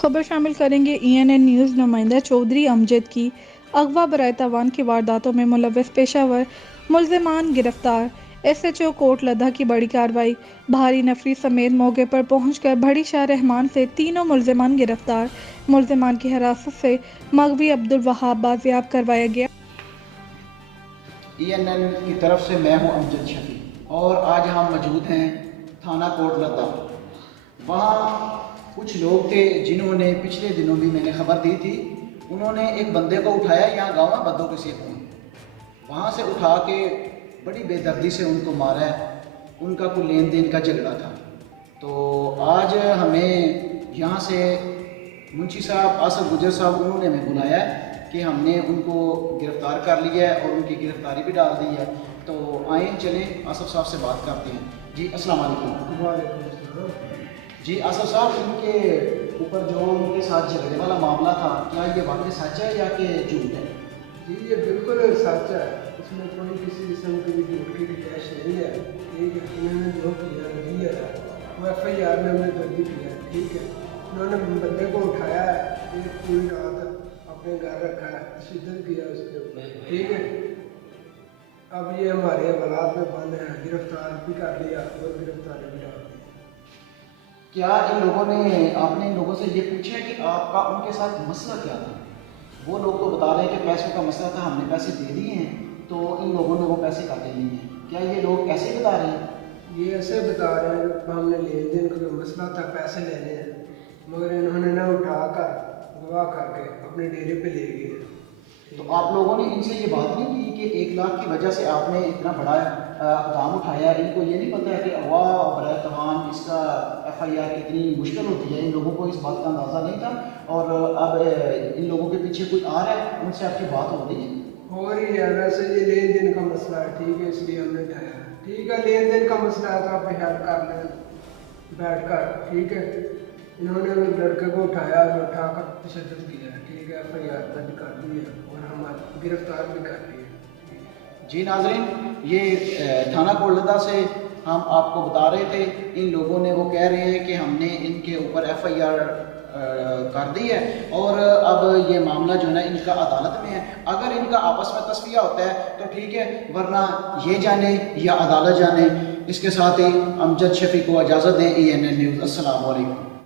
खबर शामिल करेंगे ENN न्यूज़ नुमाइंदा चौधरी अमजद की अगवा बराए तावान की वारदातों में मुलव्वस पेशावर मुल्ज़िमान गिरफ्तार। SHO कोट लद्दा की बड़ी कार्रवाई। भारी नफरी समेत मौके पर पहुंचकर भड़ी शाह रहमान से तीनों मुल्ज़िमान गिरफ्तार। मुल्ज़िमान की हिरासत से मगवी अब्दुल वहाब बाजियाब करवाया गया। ENN की तरफ से मैं हूं अमजद शफी और आज हम मौजूद हैं थाना कोट लद्दा। वहाँ कुछ लोग थे जिन्होंने पिछले दिनों भी मैंने खबर दी थी। उन्होंने एक बंदे को उठाया, यहाँ गाँव में बद्दों के सेब में, वहाँ से उठा के बड़ी बेदर्दी से उनको मारा है। उनका कोई लेन देन का झगड़ा था। तो आज हमें यहाँ से मुंशी साहब आसफ गुजर साहब उन्होंने हमें बुलाया है कि हमने उनको गिरफ़्तार कर लिया है और उनकी गिरफ़्तारी भी डाल दी है। तो आए चलें आसफ साहब से बात करते हैं। जी अस्सलाम वालेकुम। वालेकुम। जी आसफ साहब, इनके ऊपर जो उनके साथ झगड़े वाला मामला था, क्या ये वाकई सच है या कि झूठ है? जी ये बिल्कुल सच है, इसमें कोई किसी किस्म की भी झूठ की गुंजाइश नहीं है। ठीक है, इन्होंने जो किया है वो FIR में हमने दर्ज किया है। ठीक है, उन्होंने बंदे को उठाया है, एक पूरी रात अपने घर रखा है, शिद्दत किया उसके ऊपर। ठीक है, अब ये हमारे हवालात में बंद है, गिरफ्तार भी कर लिया और गिरफ्तारी भी डाल दी। क्या इन लोगों ने, आपने इन लोगों से ये पूछा है कि आपका उनके साथ मसला क्या था? वो लोग तो बता रहे हैं कि पैसों का मसला था, हमने पैसे दे दिए हैं, तो इन लोगों ने वो पैसे काटे नहीं हैं। क्या ये लोग ऐसे बता रहे हैं? ये ऐसे बता रहे हैं कि हमने लेन देन का जो मसला था पैसे लेने हैं, मगर इन्होंने ना उठा कर गवाह करके अपने डेरे पे ले गए। तो आप लोगों ने इनसे ये बात नहीं की कि 1 लाख की वजह से आपने इतना बड़ा काम उठाया? इनको ये नहीं पता है कि अगवा और बराए तवान इसका FIR कितनी मुश्किल होती है? इन लोगों को इस बात का अंदाज़ा नहीं था और अब इन लोगों के पीछे कोई आ रहा है, उनसे आपकी बात हो रही है? और ही है, वैसे ये लेन देन का मसला है। ठीक है, इसलिए हमने उठाया है। ठीक है, लेन देन का मसला है तो आप हेल्प कर लें बैठ कर। ठीक है, इन्होंने उस लड़के को उठाया और उठाकर तशद्दुद किया है। ठीक है, FIR दर्ज कर दी है और हमारी गिरफ्तार भी कर दी है। जी नाज़रीन, ये थाना कोटलदा से हम आपको बता रहे थे। इन लोगों ने, वो कह रहे हैं कि हमने इनके ऊपर FIR कर दी है और अब ये मामला जो है ना इनका अदालत में है। अगर इनका आपस में तस्फिया होता है तो ठीक है, वरना ये जाने या अदालत जाने। इसके साथ ही अमजद शफी को इजाज़त दें। ENN news. अस्सलाम वालेकुम।